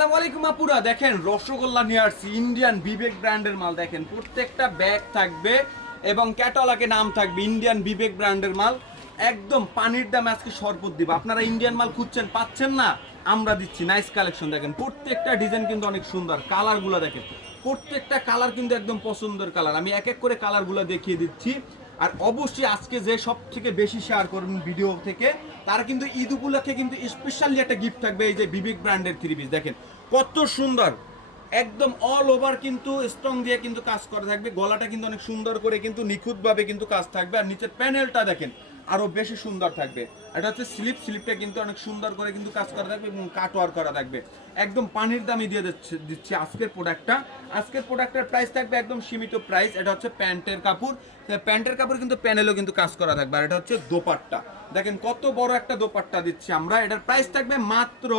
আসসালামু আলাইকুম আপুরা, দেখেন রসগোল্লা নিয়ে আসছি ইন্ডিয়ান বিবেক ব্র্যান্ডের মাল। দেখেন প্রত্যেকটা ব্যাগ থাকবে এবং ক্যাটালগে নাম থাকবে ইন্ডিয়ান বিবেক ব্র্যান্ডের মাল। একদম পানির দামে আজকে শরবত দিব। আপনারা ইন্ডিয়ান মাল খুঁজছেন, পাচ্ছেন না, আমরা দিচ্ছি। Nice collection. দেখেন প্রত্যেকটা ডিজাইন কিন্তু অনেক সুন্দর, কালারগুলো দেখেন প্রত্যেকটা কালার কিন্তু একদম পছন্দের কালার। আমি এক এক করে কালারগুলো দেখিয়ে দিচ্ছি। আর অবশ্যই আজকে যে সব থেকে বেশি শেয়ার করবেন ভিডিও থেকে, তার কিন্তু ঈদ উপলক্ষে কিন্তু স্পেশালি একটা গিফট থাকবে। এই যে বিবেক ব্র্যান্ডের থ্রি পিস দেখেন কত সুন্দর, একদম অল ওভার কিন্তু স্ট্রং দিয়ে কিন্তু কাজ করা থাকবে। গলাটা কিন্তু অনেক সুন্দর করে কিন্তু নিখুঁতভাবে কিন্তু কাজ থাকবে। আর নিচের প্যানেলটা দেখেন আরো বেশি সুন্দর থাকবে। এটা হচ্ছে স্লিপটা কিন্তু অনেক সুন্দর করে কিন্তু কাজ করা থাকবে এবং কাটওয়ার করা থাকবে। একদম পানির দামই দিয়ে দিচ্ছি আজকের প্রোডাক্টটা। আজকের প্রোডাক্টের প্রাইস থাকবে একদম সীমিত প্রাইস। এটা হচ্ছে প্যান্টের কাপড়, প্যান্টের কাপড় কিন্তু প্যানেলও কিন্তু কাজ করা থাকবে। আর এটা হচ্ছে দোপাট্টা, দেখেন কত বড় একটা দোপাট্টা দিচ্ছি আমরা। এটার প্রাইস থাকবে মাত্র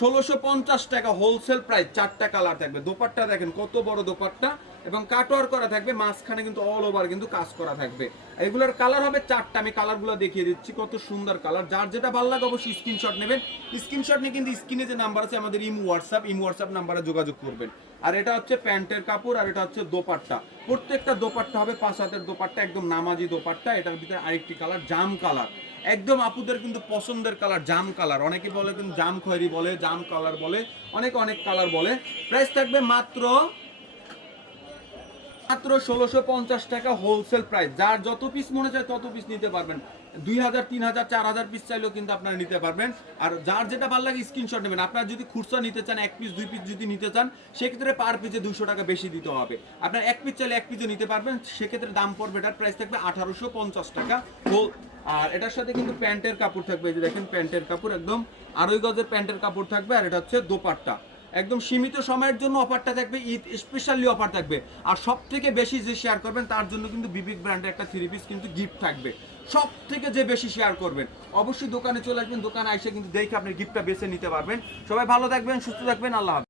1650 টাকা হোলসেল প্রাইস। 4টা কালার থাকবে। দোপাট্টা দেখেন কত বড় দোপাট্টা এবং কাটওয়ার করা থাকবে, মাঝখানে কিন্তু অল ওভার কিন্তু কাজ করা থাকবে। এগুলোর কালার হবে 4টা। আমি কালারগুলো দেখিয়ে দিচ্ছি, কত সুন্দর কালার। যার যেটা ভালো লাগে অবশ্যই স্ক্রিনশট নেবেন। স্ক্রিনশট নিয়ে কিন্তু স্ক্রিনে যে নাম্বার আছে আমাদের ইমো হোয়াটসঅ্যাপ নাম্বারে যোগাযোগ করবেন। আর এটা হচ্ছে প্যান্টের কাপড় আর এটা হচ্ছে দোপাট্টা। প্রত্যেকটা দোপাট্টা হবে 5 হাতের দোপাট্টা, একদম নামাজি দোপাট্টা। এটার ভিতরে আরেকটি কালার জাম কালার, একদম আপুদের কিন্তু পছন্দের কালার জাম কালার। অনেকে বলে কিন্তু জাম খয়েরি বলে, জাম কালার বলে, অনেক কালার বলে। প্রাইস থাকবে মাত্র 1650 টাকা হোলসেল প্রাইস। যার যত পিস মনে চায় তত পিস নিতে পারবেন। 2000, 3000, 4000 পিস চাইলেও কিন্তু আপনারা নিতে পারবেন। আর যার যেটা ভালো লাগে স্ক্রিনশট নেবেন। আপনারা যদি খুচরা নিতে চান, 1 পিস 2 পিস যদি নিতে চান, সেক্ষেত্রে পার পিসে 200 টাকা বেশি দিতে হবে। আপনার 1 পিস চাইলে 1 পিসও নিতে পারবেন, সেক্ষেত্রে দাম পড়বে, এটার প্রাইস থাকবে 1850 টাকা। আর এটার সাথে কিন্তু প্যান্টের কাপড় থাকবে। এই যে দেখেন প্যান্টের কাপড় একদম 2.5 গজের প্যান্টের কাপড় থাকবে। আর এটা হচ্ছে দোপাট্টা। একদম সীমিত সময়ের জন্য অফারটা থাকবে, ঈদ স্পেশালি অফার থাকবে। আর সব থেকে বেশি যে শেয়ার করবেন তার জন্য কিন্তু বিবেক ব্র্যান্ডের একটা থ্রি পিস কিন্তু গিফট থাকবে। সব থেকে যে বেশি শেয়ার করবেন অবশ্যই দোকানে চলে আসবেন। দোকানে এসে কিন্তু দেখে আপনি গিফটটা বেছে নিতে পারবেন। সবাই ভালো থাকবেন, সুস্থ থাকবেন, আল্লাহ হাফেজ।